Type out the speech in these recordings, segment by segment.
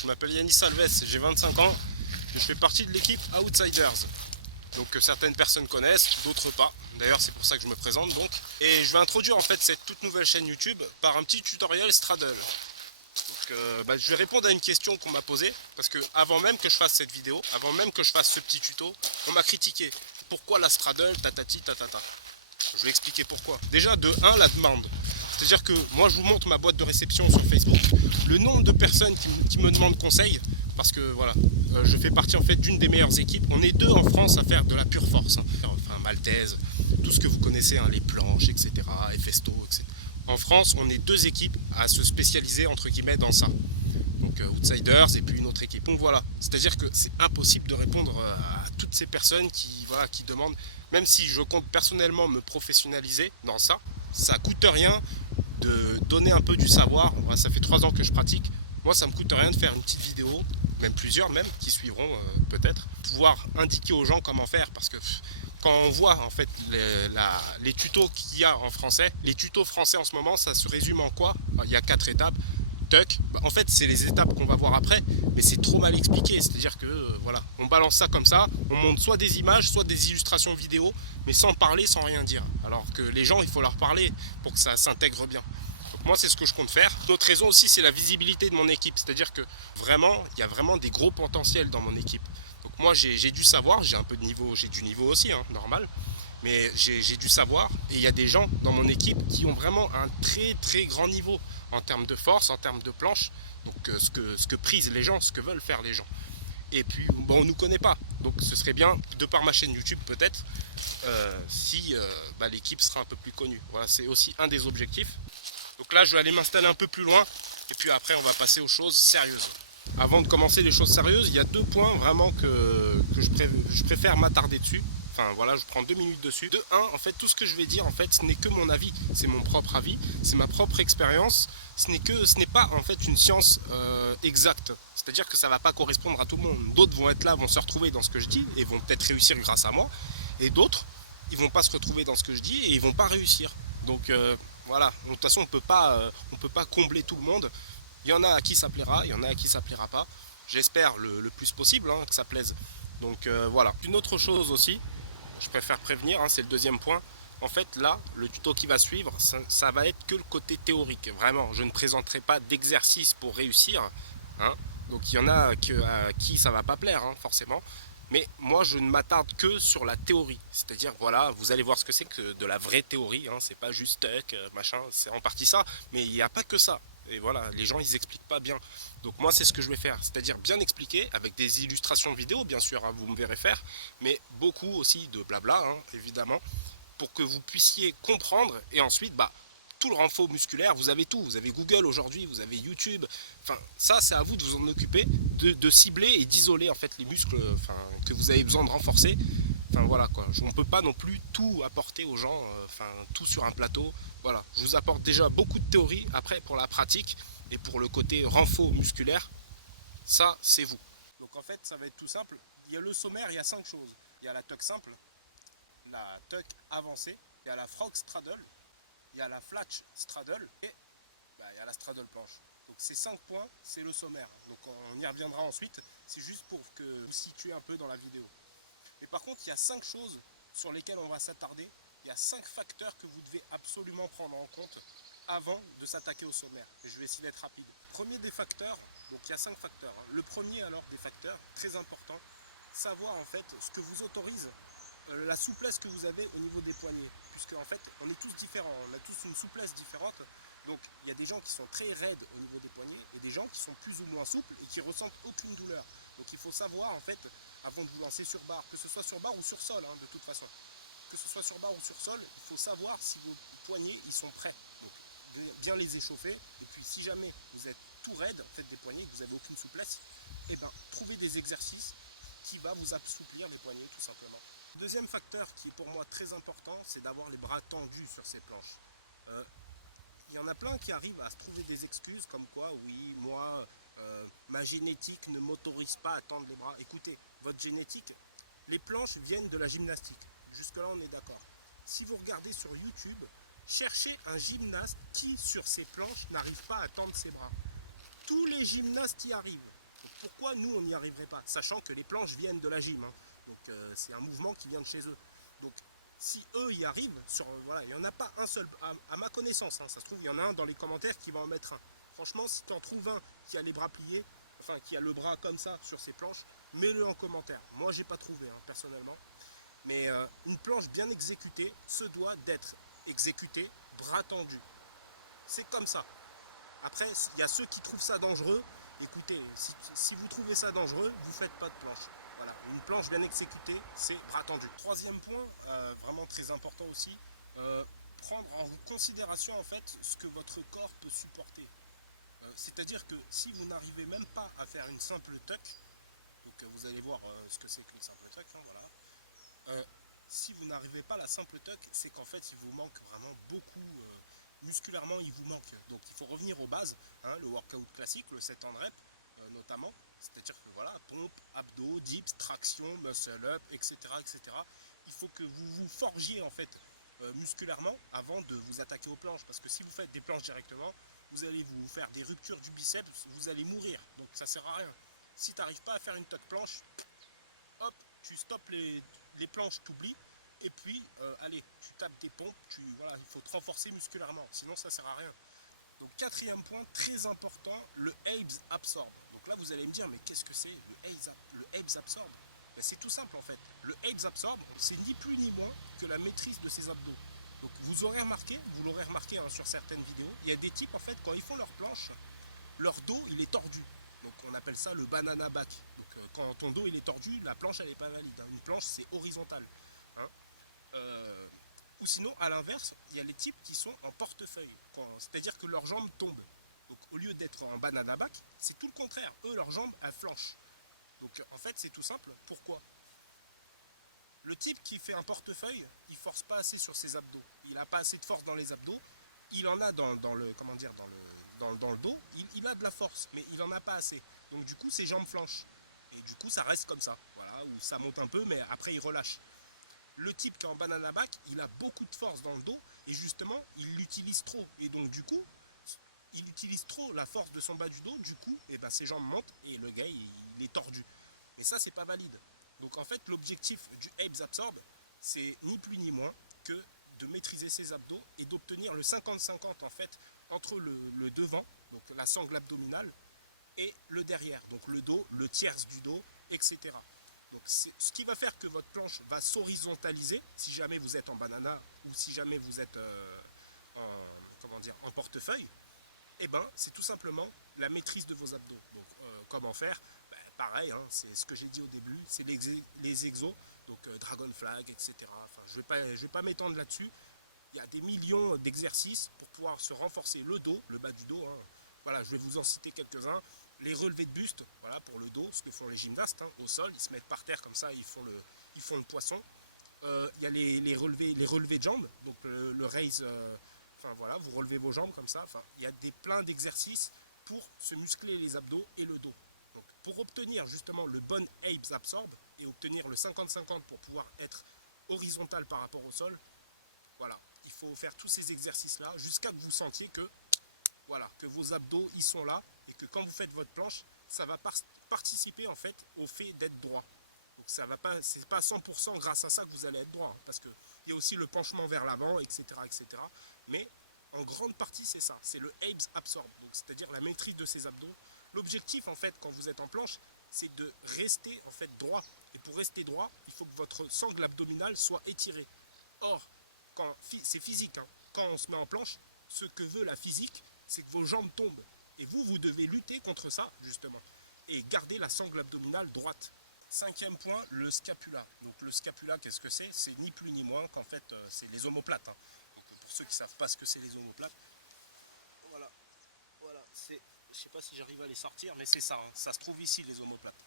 je m'appelle Yanis Alves, j'ai 25 ans et je fais partie de l'équipe Outsiders. Donc certaines personnes connaissent, d'autres pas. D'ailleurs c'est pour ça que je me présente donc. Et je vais introduire en fait cette toute nouvelle chaîne YouTube par un petit tutoriel Straddle. Donc je vais répondre à une question qu'on m'a posée parce que avant même que je fasse cette vidéo, avant même que je fasse ce petit tuto, on m'a critiqué. Pourquoi la Straddle, tatati tatata. Je vais expliquer pourquoi. Déjà de 1 la demande. C'est-à-dire que moi je vous montre ma boîte de réception sur Facebook, le nombre de personnes qui me demandent conseil, parce que voilà, je fais partie en fait d'une des meilleures équipes. On est 2 en France à faire de la pure force, enfin maltaise, tout ce que vous connaissez, les planches, etc., Festo, etc. En France, on est 2 équipes à se spécialiser entre guillemets dans ça. Donc Outsiders et puis une autre équipe. Donc voilà, c'est-à-dire que c'est impossible de répondre à toutes ces personnes qui demandent, même si je compte personnellement me professionnaliser dans ça, ça coûte rien de donner un peu du savoir. Ça fait 3 ans que je pratique. Moi, ça me coûte rien de faire une petite vidéo, même plusieurs même, qui suivront peut-être, pouvoir indiquer aux gens comment faire, parce que quand on voit en fait les tutos qu'il y a en français, les tutos français en ce moment, ça se résume en quoi? Il y a 4 étapes. Tuck, en fait c'est les étapes qu'on va voir après, mais c'est trop mal expliqué, c'est-à-dire que voilà, on balance ça comme ça, on montre soit des images, soit des illustrations vidéo, mais sans parler, sans rien dire. Alors que les gens, il faut leur parler pour que ça s'intègre bien. Donc moi c'est ce que je compte faire. L'autre raison aussi c'est la visibilité de mon équipe, c'est-à-dire que vraiment, il y a vraiment des gros potentiels dans mon équipe. Donc moi j'ai du savoir, j'ai un peu de niveau, j'ai du niveau aussi, normal. Mais j'ai du savoir et il y a des gens dans mon équipe qui ont vraiment un très très grand niveau en termes de force, en termes de planche, donc ce que prisent les gens, ce que veulent faire les gens. Et puis bon, on ne nous connaît pas, donc ce serait bien, de par ma chaîne YouTube peut-être, si l'équipe sera un peu plus connue. Voilà, c'est aussi un des objectifs. Donc là je vais aller m'installer un peu plus loin et puis après on va passer aux choses sérieuses. Avant de commencer les choses sérieuses, il y a 2 points vraiment que je préfère m'attarder dessus. Enfin voilà, je prends 2 minutes dessus. De 1, en fait, tout ce que je vais dire, en fait, ce n'est que mon avis. C'est mon propre avis, c'est ma propre expérience. Ce n'est pas en fait une science exacte. C'est-à-dire que ça ne va pas correspondre à tout le monde. D'autres vont être là, vont se retrouver dans ce que je dis et vont peut-être réussir grâce à moi. Et d'autres, ils ne vont pas se retrouver dans ce que je dis et ils ne vont pas réussir. Donc voilà, de toute façon, on peut pas combler tout le monde. Il y en a à qui ça plaira, il y en a à qui ça plaira pas. J'espère le plus possible que ça plaise. Donc voilà. Une autre chose aussi, je préfère prévenir, c'est le 2e point. En fait là, le tuto qui va suivre, ça va être que le côté théorique. Vraiment, je ne présenterai pas d'exercice pour réussir. Donc il y en a à qui ça va pas plaire, forcément. Mais moi je ne m'attarde que sur la théorie. C'est-à-dire voilà, vous allez voir ce que c'est que de la vraie théorie. C'est pas juste tuck, machin, c'est en partie ça. Mais il n'y a pas que ça. Et voilà, les gens ils expliquent pas bien. Donc moi c'est ce que je vais faire, c'est-à-dire bien expliquer avec des illustrations vidéo bien sûr, vous me verrez faire, mais beaucoup aussi de blabla évidemment, pour que vous puissiez comprendre et ensuite tout le renfort musculaire, vous avez tout, vous avez Google aujourd'hui, vous avez YouTube, enfin ça c'est à vous de vous en occuper, de cibler et d'isoler en fait les muscles que vous avez besoin de renforcer. Enfin voilà quoi, on ne peut pas non plus tout apporter aux gens, tout sur un plateau. Voilà, je vous apporte déjà beaucoup de théorie. Après pour la pratique et pour le côté renfort musculaire, ça c'est vous. Donc en fait ça va être tout simple. Il y a le sommaire, il y a 5 choses. Il y a la tuck simple, la tuck avancée, il y a la frog straddle, il y a la flatch straddle et il y a la straddle planche. Donc ces 5 points, c'est le sommaire. Donc on y reviendra ensuite. C'est juste pour que vous situez un peu dans la vidéo. Mais par contre, il y a 5 choses sur lesquelles on va s'attarder. Il y a 5 facteurs que vous devez absolument prendre en compte avant de s'attaquer au sommaire. Et je vais essayer d'être rapide. Premier des facteurs, donc il y a 5 facteurs. Le premier alors des facteurs, très important, savoir en fait ce que vous autorise, la souplesse que vous avez au niveau des poignets. Puisque en fait, on est tous différents, on a tous une souplesse différente. Donc il y a des gens qui sont très raides au niveau des poignets et des gens qui sont plus ou moins souples et qui ressentent aucune douleur. Donc il faut savoir en fait, avant de vous lancer sur barre, que ce soit sur barre ou sur sol de toute façon. Que ce soit sur barre ou sur sol, il faut savoir si vos poignets ils sont prêts. Donc bien les échauffer. Et puis si jamais vous êtes tout raide, faites des poignets, que vous n'avez aucune souplesse, trouvez des exercices qui va vous assouplir les poignets tout simplement. Le deuxième facteur qui est pour moi très important, c'est d'avoir les bras tendus sur ces planches. Il y en a plein qui arrivent à se trouver des excuses comme quoi, oui, moi, ma génétique ne m'autorise pas à tendre les bras. Écoutez, votre génétique, les planches viennent de la gymnastique. Jusque-là, on est d'accord. Si vous regardez sur YouTube, cherchez un gymnaste qui, sur ses planches, n'arrive pas à tendre ses bras. Tous les gymnastes y arrivent. pourquoi nous on n'y arriverait pas, sachant que les planches viennent de la gym, hein. Donc c'est un mouvement qui vient de chez eux. Donc si eux y arrivent, voilà, il n'y en a pas un seul, à ma connaissance, hein, ça se trouve il y en a un dans les commentaires qui va en mettre un. Franchement, si tu en trouves un qui a les bras pliés, enfin qui a le bras comme ça sur ses planches, mets-le en commentaire. Moi j'ai pas trouvé, hein, personnellement. Mais une planche bien exécutée se doit d'être exécutée bras tendus. C'est comme ça. Après, il y a ceux qui trouvent ça dangereux. Écoutez, si vous trouvez ça dangereux, vous ne faites pas de planche. Voilà, une planche bien exécutée, c'est bras tendu. Troisième point, vraiment très important aussi, prendre en considération en fait ce que votre corps peut supporter. C'est-à-dire que si vous n'arrivez même pas à faire une simple tuck, donc vous allez voir ce que c'est qu'une simple tuck, hein, voilà. Si vous n'arrivez pas à la simple tuck, c'est qu'en fait il vous manque vraiment beaucoup, musculairement il vous manque. Donc il faut revenir aux bases, hein, le workout classique, le 7 en rep notamment, c'est-à-dire que voilà, pompe, abdos, dips, traction, muscle up, etc., etc. Il faut que vous vous forgiez en fait musculairement avant de vous attaquer aux planches, parce que si vous faites des planches directement, vous allez vous faire des ruptures du biceps, vous allez mourir, donc ça sert à rien. Si tu n'arrives pas à faire une tuck planche, hop, tu stoppes les planches, tu oublies, et puis allez, tu tapes des pompes, voilà, il faut te renforcer musculairement, sinon ça sert à rien. Donc quatrième point très important, le abs absorb. Donc là vous allez me dire, mais qu'est-ce que c'est le abs absorb? Ben, c'est tout simple en fait. Le abs absorb, c'est ni plus ni moins que la maîtrise de ses abdos. Donc vous l'aurez remarqué hein, sur certaines vidéos, il y a des types en fait quand ils font leur planche, leur dos il est tordu. Donc on appelle ça le banana back. Donc quand ton dos il est tordu, la planche elle n'est pas valide, hein. Une planche c'est horizontal, hein. Ou sinon, à l'inverse, il y a les types qui sont en portefeuille, c'est-à-dire que leurs jambes tombent. Donc au lieu d'être en banana back, c'est tout le contraire. Eux, leurs jambes, elles flanchent. Donc en fait, c'est tout simple. Pourquoi? Le type qui fait un portefeuille, il force pas assez sur ses abdos. Il n'a pas assez de force dans les abdos. Il en a dans le, comment dire, dans le dos. Il a de la force, mais il en a pas assez. Donc du coup, ses jambes flanchent. Et du coup, ça reste comme ça. Voilà, ou ça monte un peu, mais après, il relâche. Le type qui est en banana back, il a beaucoup de force dans le dos et justement, il l'utilise trop. Et donc, du coup, il utilise trop la force de son bas du dos. Du coup, et ben, ses jambes montent et le gars, il est tordu. Mais ça, c'est pas valide. Donc, en fait, l'objectif du abs absorb, c'est ni plus ni moins que de maîtriser ses abdos et d'obtenir le 50-50 en fait entre le devant, donc la sangle abdominale, et le derrière, donc le dos, le tierce du dos, etc. Donc c'est ce qui va faire que votre planche va s'horizontaliser si jamais vous êtes en banana ou si jamais vous êtes en portefeuille. Et ben c'est tout simplement la maîtrise de vos abdos. Donc comment faire? Ben, pareil, hein, c'est ce que j'ai dit au début, c'est les exos, donc Dragon Flag, etc. Enfin, je vais pas m'étendre là-dessus. Il y a des millions d'exercices pour pouvoir se renforcer le dos, le bas du dos, hein. Voilà, je vais vous en citer quelques-uns. Les relevés de buste, voilà, pour le dos, ce que font les gymnastes, hein, au sol, ils se mettent par terre comme ça, ils font le poisson. Il y a les relevés de jambes, donc le raise, enfin voilà, vous relevez vos jambes comme ça. Enfin, il y a plein d'exercices pour se muscler les abdos et le dos. Donc, pour obtenir justement le bon abs absorb et obtenir le 50-50 pour pouvoir être horizontal par rapport au sol, voilà, il faut faire tous ces exercices-là jusqu'à que vous sentiez que, voilà, que vos abdos ils sont là et que quand vous faites votre planche, ça va participer en fait au fait d'être droit. Donc ça va pas, c'est pas 100% grâce à ça que vous allez être droit, hein, parce que il y a aussi le penchement vers l'avant, etc., etc. Mais en grande partie c'est ça, c'est le abs absorb, donc c'est-à-dire la maîtrise de ses abdos. L'objectif en fait quand vous êtes en planche, c'est de rester en fait droit. Et pour rester droit, il faut que votre sangle abdominale soit étirée. Or, c'est physique, hein. Quand on se met en planche, ce que veut la physique, c'est que vos jambes tombent. Et vous devez lutter contre ça, justement. Et garder la sangle abdominale droite. Cinquième point, le scapula. Donc le scapula, qu'est-ce que c'est? C'est ni plus ni moins qu'en fait, c'est les omoplates, hein. Donc pour ceux qui ne savent pas ce que c'est les omoplates, voilà, c'est, je ne sais pas si j'arrive à les sortir, mais c'est ça, hein. Ça se trouve ici, les omoplates.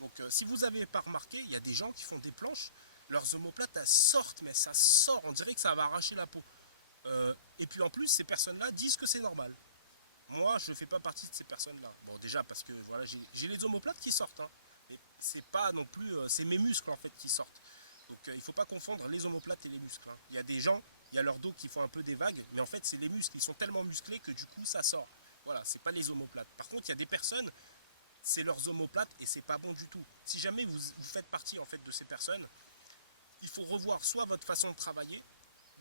Donc si vous n'avez pas remarqué, il y a des gens qui font des planches, leurs omoplates elles sortent, mais ça sort, on dirait que ça va arracher la peau. Et puis en plus, ces personnes-là disent que c'est normal. Moi, je ne fais pas partie de ces personnes-là. Bon, déjà parce que voilà, j'ai les omoplates qui sortent, hein. Mais c'est pas non plus, c'est mes muscles en fait qui sortent. Donc il ne faut pas confondre les omoplates et les muscles, hein. Il y a des gens, il y a leur dos qui font un peu des vagues, mais en fait c'est les muscles, ils sont tellement musclés que du coup ça sort. Voilà, c'est pas les omoplates. Par contre, il y a des personnes, c'est leurs omoplates et c'est pas bon du tout. Si jamais vous faites partie en fait de ces personnes, il faut revoir soit votre façon de travailler,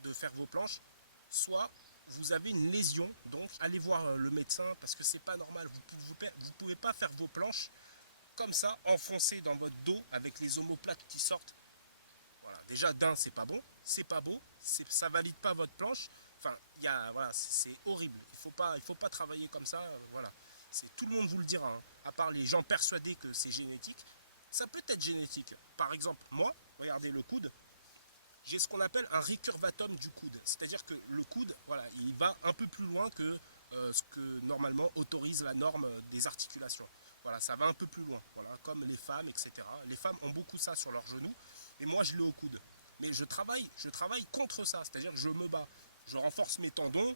de faire vos planches, soit vous avez une lésion, donc allez voir le médecin parce que c'est pas normal. Vous pouvez pas faire vos planches comme ça, enfoncées dans votre dos avec les omoplates qui sortent. Voilà. Déjà d'un, c'est pas bon, ça valide pas votre planche. Enfin, voilà, c'est horrible. Il faut pas travailler comme ça. Voilà. Tout le monde vous le dira, hein. À part les gens persuadés que c'est génétique, ça peut être génétique. Par exemple, moi, regardez le coude, j'ai ce qu'on appelle un recurvatum du coude. C'est-à-dire que le coude, voilà, il va un peu plus loin que ce que normalement autorise la norme des articulations. Voilà, ça va un peu plus loin, voilà, comme les femmes, etc. Les femmes ont beaucoup ça sur leurs genoux, et moi je l'ai au coude. Mais je travaille contre ça, c'est-à-dire que je me bats, je renforce mes tendons,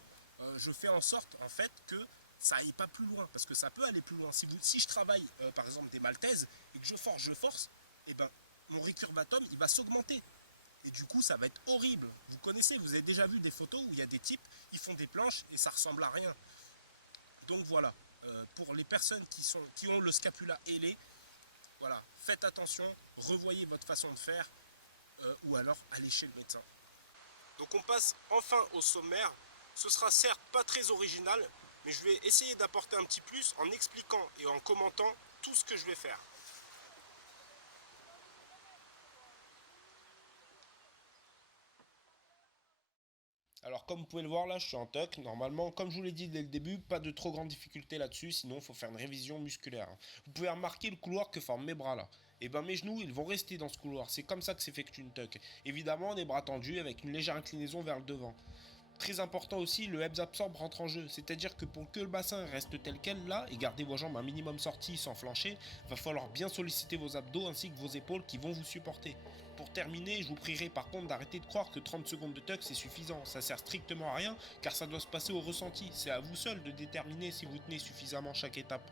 je fais en sorte en fait que ça aille pas plus loin, parce que ça peut aller plus loin. Si je travaille par exemple des maltaises et que je force, et ben mon recurvatum il va s'augmenter. Et du coup ça va être horrible. Vous connaissez, vous avez déjà vu des photos où il y a des types, ils font des planches et ça ressemble à rien. Donc voilà, pour les personnes qui ont le scapula ailé, voilà, faites attention, revoyez votre façon de faire, ou alors allez chez le médecin. Donc on passe enfin au sommaire. Ce sera certes pas très original, mais je vais essayer d'apporter un petit plus en expliquant et en commentant tout ce que je vais faire. Alors comme vous pouvez le voir là, je suis en tuck. Normalement, comme je vous l'ai dit dès le début, pas de trop grande difficulté là-dessus, sinon il faut faire une révision musculaire. Vous pouvez remarquer le couloir que forment mes bras là. Et ben mes genoux, ils vont rester dans ce couloir. C'est comme ça que s'effectue une tuck. Évidemment, des bras tendus avec une légère inclinaison vers le devant. Très important aussi, le Hebs Absorb rentre en jeu, c'est-à-dire que pour que le bassin reste tel quel là et garder vos jambes un minimum sorties sans flancher, va falloir bien solliciter vos abdos ainsi que vos épaules qui vont vous supporter. Pour terminer, je vous prierai par contre d'arrêter de croire que 30 secondes de tuck c'est suffisant, ça sert strictement à rien car ça doit se passer au ressenti, c'est à vous seul de déterminer si vous tenez suffisamment chaque étape.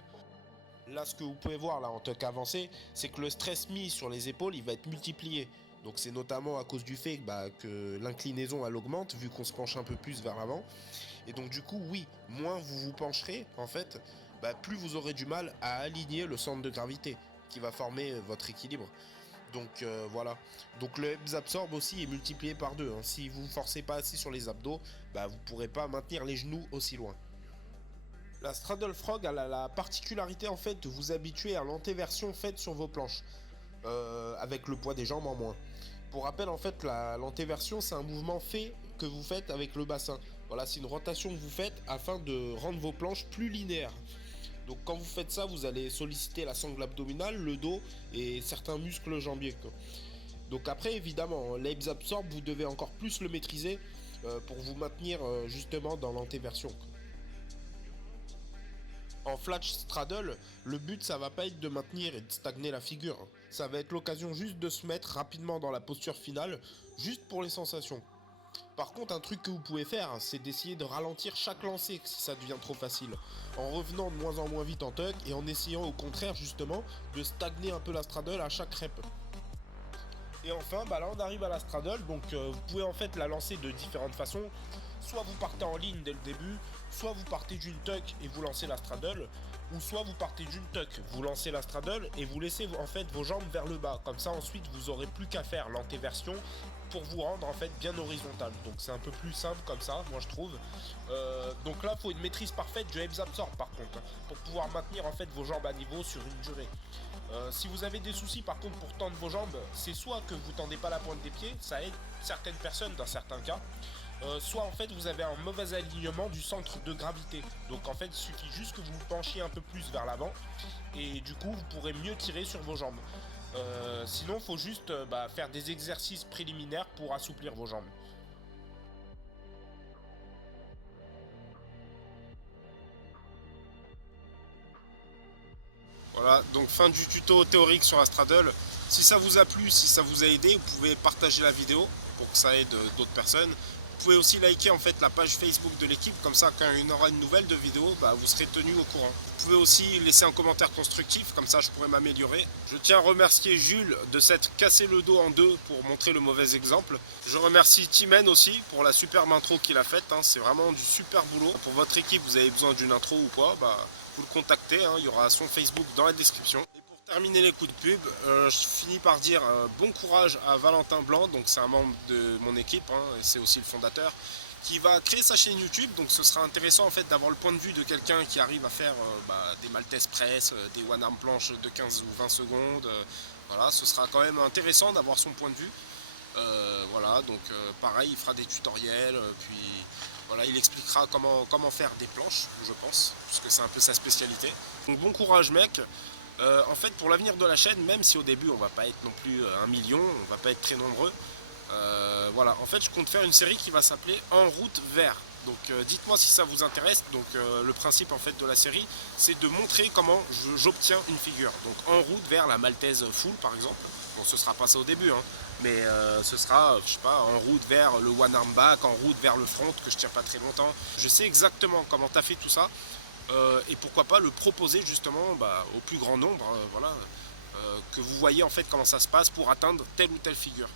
Là ce que vous pouvez voir là en tuck avancé, c'est que le stress mis sur les épaules il va être multiplié. Donc c'est notamment à cause du fait que l'inclinaison elle augmente vu qu'on se penche un peu plus vers l'avant. Et donc du coup oui, moins vous vous pencherez en fait, plus vous aurez du mal à aligner le centre de gravité qui va former votre équilibre. Donc voilà. Donc le Hebs Absorb aussi est multiplié par 2. Hein. Si vous ne forcez pas assez sur les abdos, vous ne pourrez pas maintenir les genoux aussi loin. La Straddle Frog elle a la particularité en fait de vous habituer à l'antéversion faite sur vos planches. Avec le poids des jambes en moins. Pour rappel, en fait, l'antéversion, c'est un mouvement fait que vous faites avec le bassin. Voilà, c'est une rotation que vous faites afin de rendre vos planches plus linéaires. Donc quand vous faites ça, vous allez solliciter la sangle abdominale, le dos et certains muscles jambiers. Donc après, évidemment, l'Hebs Absorb, vous devez encore plus le maîtriser pour vous maintenir justement dans l'antéversion. En flat straddle, le but ça va pas être de maintenir et de stagner la figure. Ça va être l'occasion juste de se mettre rapidement dans la posture finale, juste pour les sensations. Par contre, un truc que vous pouvez faire, c'est d'essayer de ralentir chaque lancer si ça devient trop facile, en revenant de moins en moins vite en tuck et en essayant au contraire justement de stagner un peu la straddle à chaque rep. Et enfin, là on arrive à la straddle, donc vous pouvez en fait la lancer de différentes façons. Soit vous partez en ligne dès le début, soit vous partez d'une tuck et vous lancez la straddle, ou soit vous partez d'une tuck, vous lancez la straddle et vous laissez en fait vos jambes vers le bas. Comme ça ensuite vous aurez plus qu'à faire l'antéversion pour vous rendre en fait bien horizontal. Donc c'est un peu plus simple comme ça, moi je trouve. Donc là il faut une maîtrise parfaite du Hebs Absorb par contre, pour pouvoir maintenir en fait vos jambes à niveau sur une durée. Si vous avez des soucis par contre pour tendre vos jambes, c'est soit que vous tendez pas la pointe des pieds, ça aide certaines personnes dans certains cas, soit en fait vous avez un mauvais alignement du centre de gravité. Donc en fait il suffit juste que vous vous penchiez un peu plus vers l'avant et du coup vous pourrez mieux tirer sur vos jambes. Sinon il faut juste faire des exercices préliminaires pour assouplir vos jambes. Voilà, donc fin du tuto théorique sur la straddle. Si ça vous a plu, si ça vous a aidé, vous pouvez partager la vidéo pour que ça aide d'autres personnes. Vous pouvez aussi liker en fait la page Facebook de l'équipe, comme ça quand il y aura une nouvelle de vidéo, vous serez tenu au courant. Vous pouvez aussi laisser un commentaire constructif, comme ça je pourrai m'améliorer. Je tiens à remercier Jules de s'être cassé le dos en deux pour montrer le mauvais exemple. Je remercie Timen aussi pour la superbe intro qu'il a faite, hein. C'est vraiment du super boulot. Pour votre équipe, vous avez besoin d'une intro ou quoi, vous le contactez, hein, il y aura son Facebook dans la description. Et pour terminer les coups de pub, je finis par dire bon courage à Valentin Blanc, donc c'est un membre de mon équipe, hein, et c'est aussi le fondateur, qui va créer sa chaîne YouTube. Donc ce sera intéressant en fait d'avoir le point de vue de quelqu'un qui arrive à faire des Maltese Press, des one arm planches de 15 ou 20 secondes. Voilà, ce sera quand même intéressant d'avoir son point de vue. Voilà, donc pareil, il fera des tutoriels, puis voilà, il expliquera comment faire des planches, je pense, puisque c'est un peu sa spécialité. Donc bon courage mec. En fait, pour l'avenir de la chaîne, même si au début on va pas être non plus 1 million, on va pas être très nombreux, voilà, en fait je compte faire une série qui va s'appeler En route vers. Donc dites-moi si ça vous intéresse. Donc le principe en fait de la série, c'est de montrer comment j'obtiens une figure. Donc en route vers la Maltese Full par exemple. Bon, ce sera pas ça au début, hein, mais ce sera, je sais pas, en route vers le one arm back, en route vers le front que je tiens pas très longtemps. Je sais exactement comment tu as fait tout ça. Et pourquoi pas le proposer justement au plus grand nombre, voilà, que vous voyez en fait comment ça se passe pour atteindre telle ou telle figure.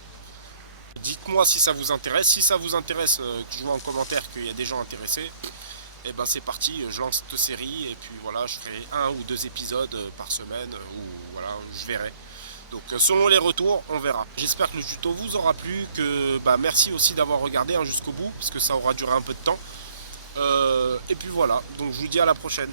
Dites-moi si ça vous intéresse. Si ça vous intéresse, que je vois en commentaire qu'il y a des gens intéressés, et ben c'est parti, je lance cette série et puis voilà, je ferai 1 ou 2 épisodes par semaine, ou voilà, je verrai. Donc selon les retours, on verra. J'espère que le tuto vous aura plu, que merci aussi d'avoir regardé jusqu'au bout, parce que ça aura duré un peu de temps. Et puis voilà, donc je vous dis à la prochaine.